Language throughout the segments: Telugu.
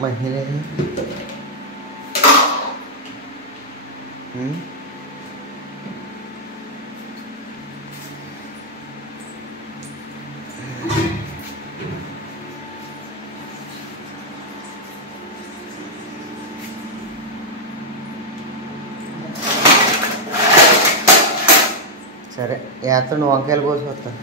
మంచిగా సరే వేస్తాను వంకాయలు కోసి వస్తాను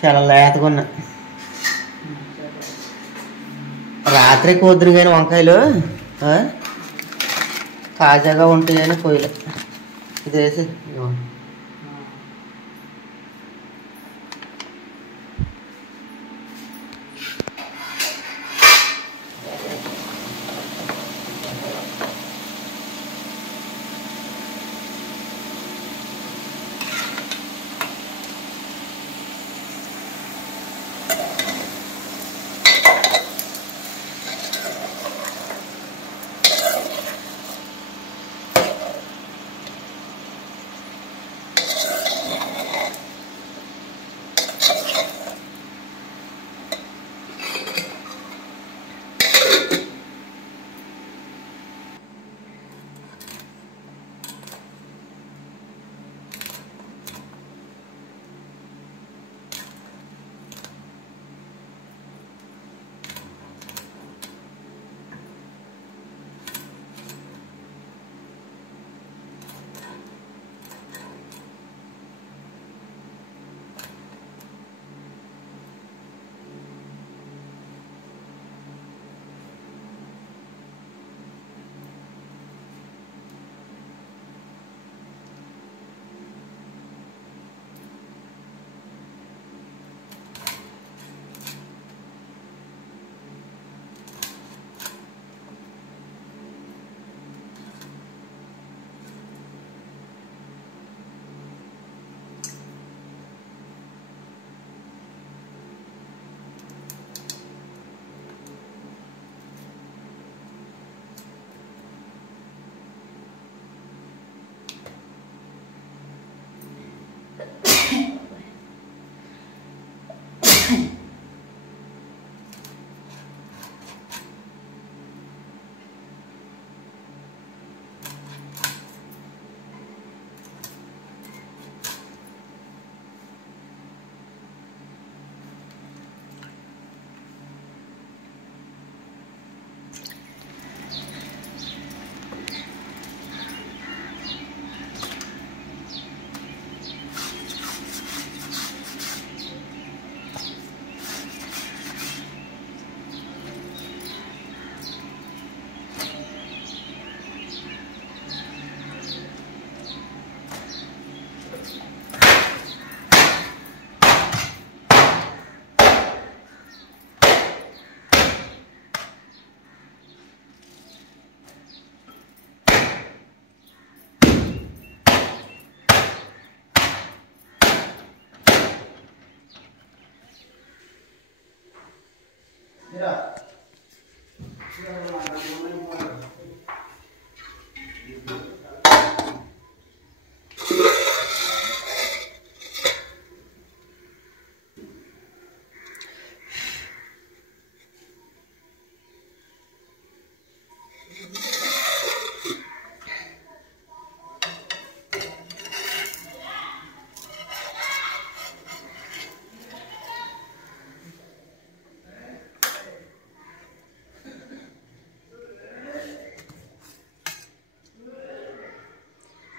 చాలా లేతకున్నా. రాత్రి కుదురు కానీ వంకాయలు తాజాగా ఉంటాయని పోయలే. ఇది వేసి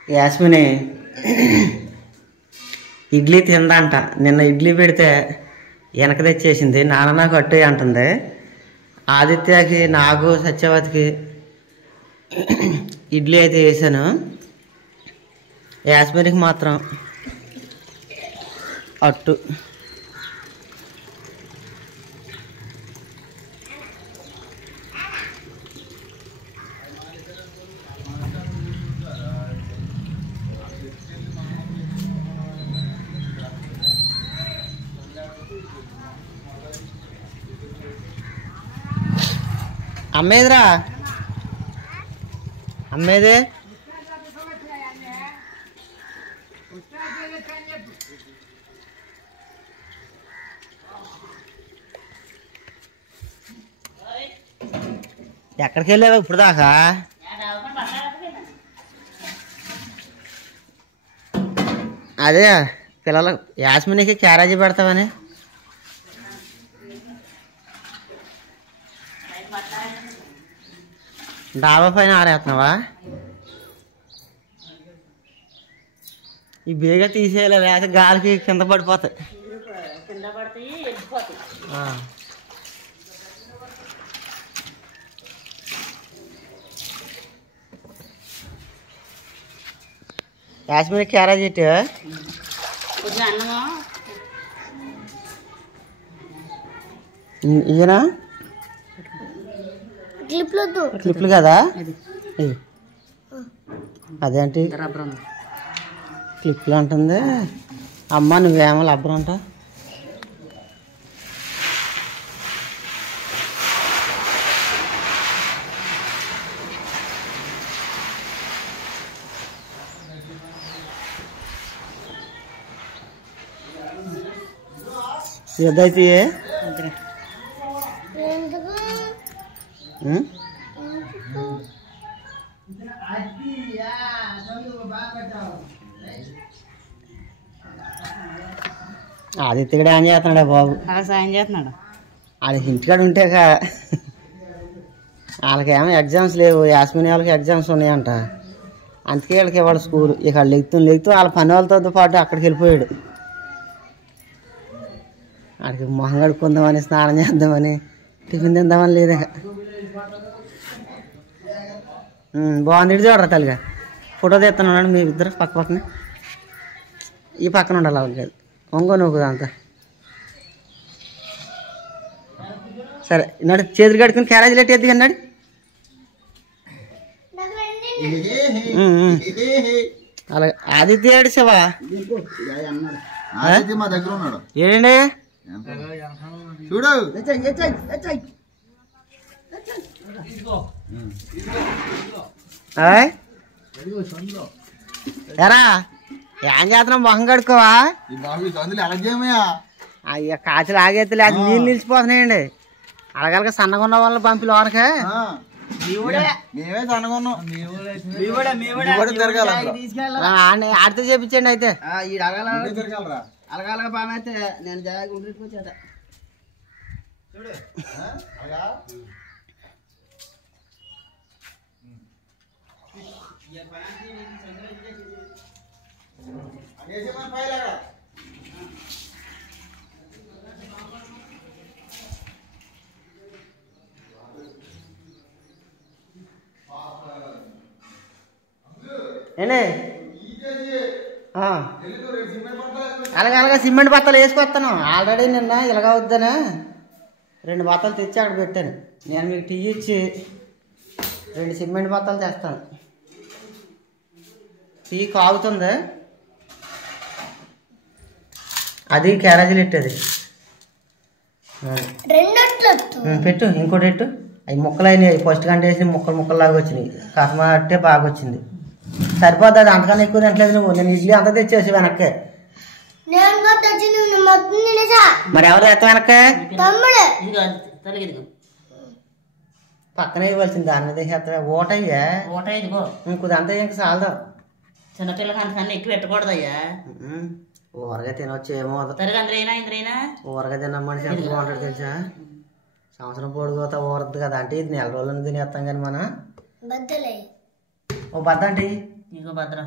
యాస్మిని ఇడ్లీ తిందంట. నిన్న ఇడ్లీ పెడితే వెనక తెచ్చేసింది. నాన్న నాకు అట్టు అంటుంది. ఆదిత్యకి, నాకు, సత్యవతికి ఇడ్లీ అయితే వేసాను. యాస్మినికి మాత్రం అట్టు. అమ్మేదిరా, అమ్మేదే ఎక్కడికి వెళ్ళావు ఇప్పుడు దాకా? అదే పిల్లలు యాస్మినికి క్యారేజీ పెడతావని. డాబా పైన ఆరేస్తున్నావా? ఈ బేగా తీసేయాలి, లేకపోతే గాలికి కింద పడిపోతాయి. కింద పడతాయి, వెళ్ళిపోతాయి. కాశ్మీర్ క్యారేజ్ ఇటు కొంచెం అన్నమా ఈయన క్లిప్లు కదా, అదేంటి క్లిప్లు అంటుంది. అమ్మ నువ్వేమో లబ్బర్ అంట. ఏదైతే ఆదిత్య కూడా ఏం చేస్తున్నాడా బాబు? అలా సాయం చేస్తున్నాడు. వాళ్ళకి ఇంటికాడ ఉంటే వాళ్ళకేమో ఎగ్జామ్స్ లేవు, యాస్మిని వాళ్ళకి ఎగ్జామ్స్ ఉన్నాయంట. అందుకే వీళ్ళకి ఇవాళ స్కూల్. ఇక లెగుతూ వాళ్ళ పని వాళ్ళతో పాటు అక్కడికి వెళ్ళిపోయాడు. వాడికి మొహం కడుక్కుందామని, స్నానం చేద్దామని, టిఫిన్ తిందామని లేదు. బాగుంది. ఇటు చూడరా తల్లిగా, ఫోటో తీస్తున్నాడు. మీ ఇద్దరు పక్క పక్కనే, ఈ పక్కన ఉండాలి. వాళ్ళకి కాదు, ఒంగో నూకుదా అంతా. సరే నాడు చేతులు కడుకుని క్యారేజీలు ఎట్టేది అన్నాడు. అలాగే ఆదిత్య ఏడిసావా? మా దగ్గర ఉన్నాడు. ఏంటండి చూడు ఎరా ఏం చేస్తున్నావు? మొహం కడుకోవా? అయ్యా కాచులు ఆగేతులే, అది నీళ్ళు నిలిచిపోతున్నాయండి. అలగలగా సన్నగా ఉన్న వాళ్ళు పంపి లోనకే ఆడితే చేపించండి. అయితే అలగాలగా బాగా అయితే నేను జాగ్రత్త చూడు ఏంటి అలాగే సిమెంట్ బత్తాలు వేసుకొస్తాను. ఆల్రెడీ నిన్న ఇలాగా వద్దనే 2 బత్తాలు తెచ్చి అక్కడ పెట్టాను. నేను మీకు టీ ఇచ్చి 2 సిమెంట్ బత్తాలు తెస్తాను. టీ కాగుతుంది, అది క్యారేజీలు పెట్టేది. పెట్టు, ఇంకోటి పెట్టు. అవి ముక్కలు అయినాయి, ఫస్ట్ గంట వేసి ముక్కలాగా వచ్చినాయి. కస్మ అట్టే బాగా వచ్చింది. సరిపోద్ది, అది అంతకన్నా ఎక్కువ తింటలేదు నువ్వు. నేను ఇడ్లీ అంతా తెచ్చేసి వెనక్కే. మరి ఎవరు తెస్తా వెనక్కే? పక్కనే ఇవ్వాల్సింది, దాని మీద ఓటయ్యా. ఇంకొద్ది అంతా ఇంక చాలదు. చిన్నపిల్లకి అంతకన్నా ఎక్కువ పెట్టకూడదయ్యా. ఊరగా తినొచ్చు, ఏమో ఊరగా తిన్న మనిషి ఎంత బాగుంటాడు తెలుసా. సంవత్సరం పొడుగుతా ఊరద్దు కదా. అంటే ఇది 4 రోజులను తినేస్తాం కానీ మనం. ఓ బద్ద అంటే ఇంకో భద్ర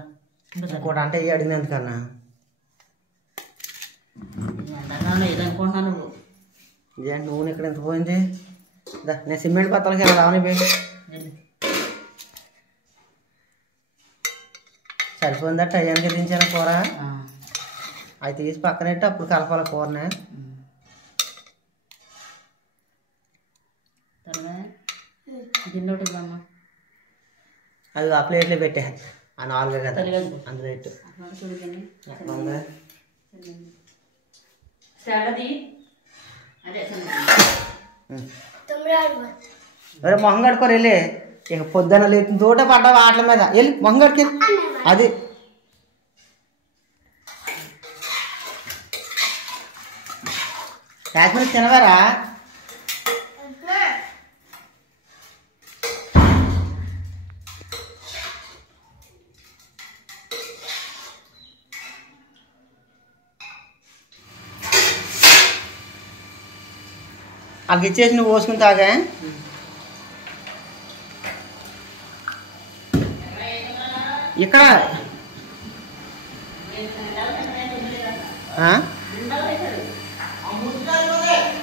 ఇంకోటి అంటే అడిగింది ఎందుకన్నా. ఎండాకాలం ఏదనుకుంటున్నా నువ్వు? ఇదేంటి నూనె ఇక్కడ ఎంత పోయింది? నేను సిమెంట్ బత్తాలకి ఇలా రావని పోయి సరిపోయిందా? టైంకి దించాను కూర. అవి తీసి పక్కనెట్టి అప్పుడు కలపాలి కూరనే. అది ఆ ప్లేట్లో పెట్టే, ఆ 4 కదా అందులో పెట్టు. అరే మొహం కడుకోరు వెళ్ళి. ఇక పొద్దున్న లేదు తోట పడ్డావు ఆటల మీద, వెళ్ళి మొహం కడుకు. అది కాశ్మీర్ తినవారా? వాళ్ళకి ఇచ్చేసి నువ్వు పోసుకుని తాగా. ఇక్కడ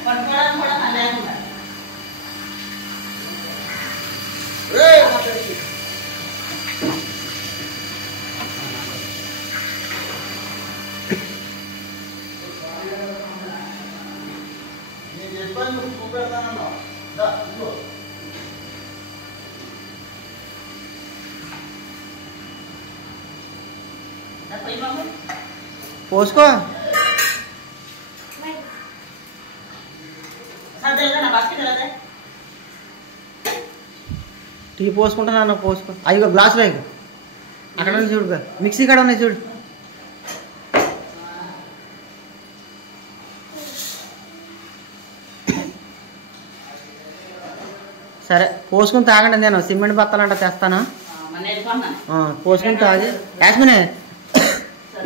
పట్టుకోవడానికి కూడా పని లేకుండా పోసుకో. టీ పోసుకుంటున్నాను, పోసుకో. అయ్యో గ్లాసులో అయ్యి అక్కడ ఉన్నాయి చూడు, మిక్సీ కాడ ఉన్నాయి చూడు. సరే పోసుకుని తాగండి, నేను సిమెంట్ బత్తాలంట తెస్తాను. పోసుకుని తాగి యాస్మినే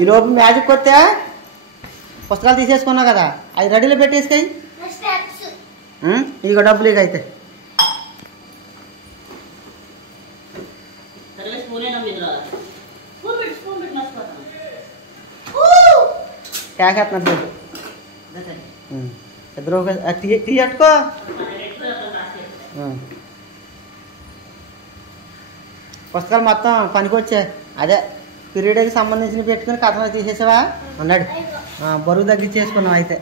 ఈ లోపు మ్యాజిక్ కొత్తే పుస్తకాలు తీసేసుకున్నావు కదా, అవి రెడీలో పెట్టేసుకాయి. ఇక డబ్బులు ఇక అయితే కేకేస్తున్నాడు ఇద్దరు టీ అట్టుకో. పుస్తకాలు మొత్తం పనికొచ్చే అదే పీరియడ్కి సంబంధించిన పెట్టుకుని కథలో తీసేసావా అన్నాడు. బరువు తగ్గించేసుకున్నావు అయితే.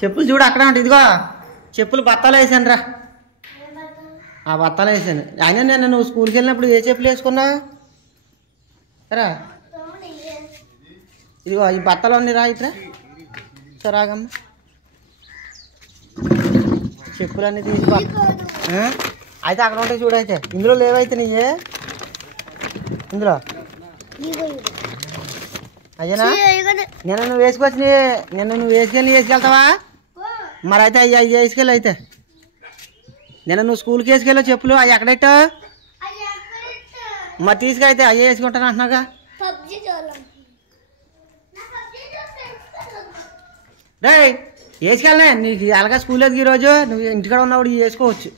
చెప్పులు చూడు అక్కడ ఉంటుంది, ఇదిగో చెప్పులు బత్తాలు వేసాను రా. ఆ బత్తాలు వేసాను. అయినా నేను నువ్వు స్కూల్కి వెళ్ళినప్పుడు ఏ చెప్పులు వేసుకున్నావు రా? ఇదిగో ఈ బత్తాలు ఉన్నాయి రా ఇట్రా. సరాగమ్మ చెప్పులన్నీ తీసి అయితే అక్కడ ఉంటాయి చూడు. అయితే ఇందులో లేవైతే నీయే ఇందులో అయ్యేనా? నిన్న నువ్వు వేసుకొచ్చి నువ్వు వేసుకెళ్తావా? మరి అయితే అవి వేసుకెళ్ళి. అయితే నిన్న నువ్వు స్కూల్కి వేసుకెళ్ళావు చెప్పులు, అవి ఎక్కడెట్టా? మరి తీసుకైతే అవి వేసుకుంటాను అంటున్నాగా. రే వేసుకెళ్ళినా నీకు అలాగా స్కూల్ ఎదిగి ఈరోజు నువ్వు ఇంటికాడ ఉన్నప్పుడు వేసుకోవచ్చు.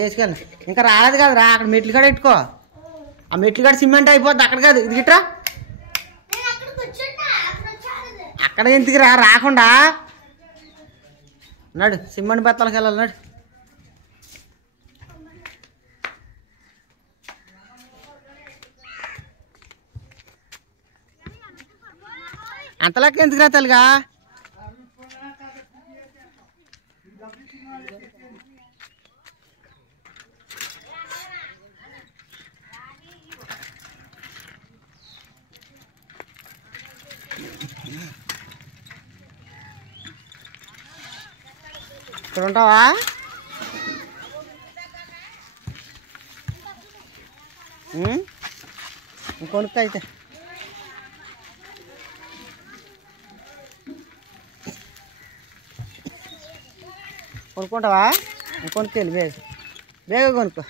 వేసుకెళ్ళి ఇంకా రాలేదు కదా రా, అక్కడ మెట్లు కాడ పెట్టుకో. ఆ మెట్లు కాడ సిమెంట్ అయిపోద్ది, అక్కడ కాదు ఇది గిట్రా. అక్కడ ఎందుకు రాకుండా నడు, సిమెంట్ బత్తాలకు వెళ్ళాలి నడు. అంతలాక్క ఎందుకు రా తల్లిగా? ఇక్కడ ఉంటావా? ఇంకొనుక్క అయితే కొనుక్కుంటావా? కొనుక్కెళ్ళి బేగ కొనుక్కో.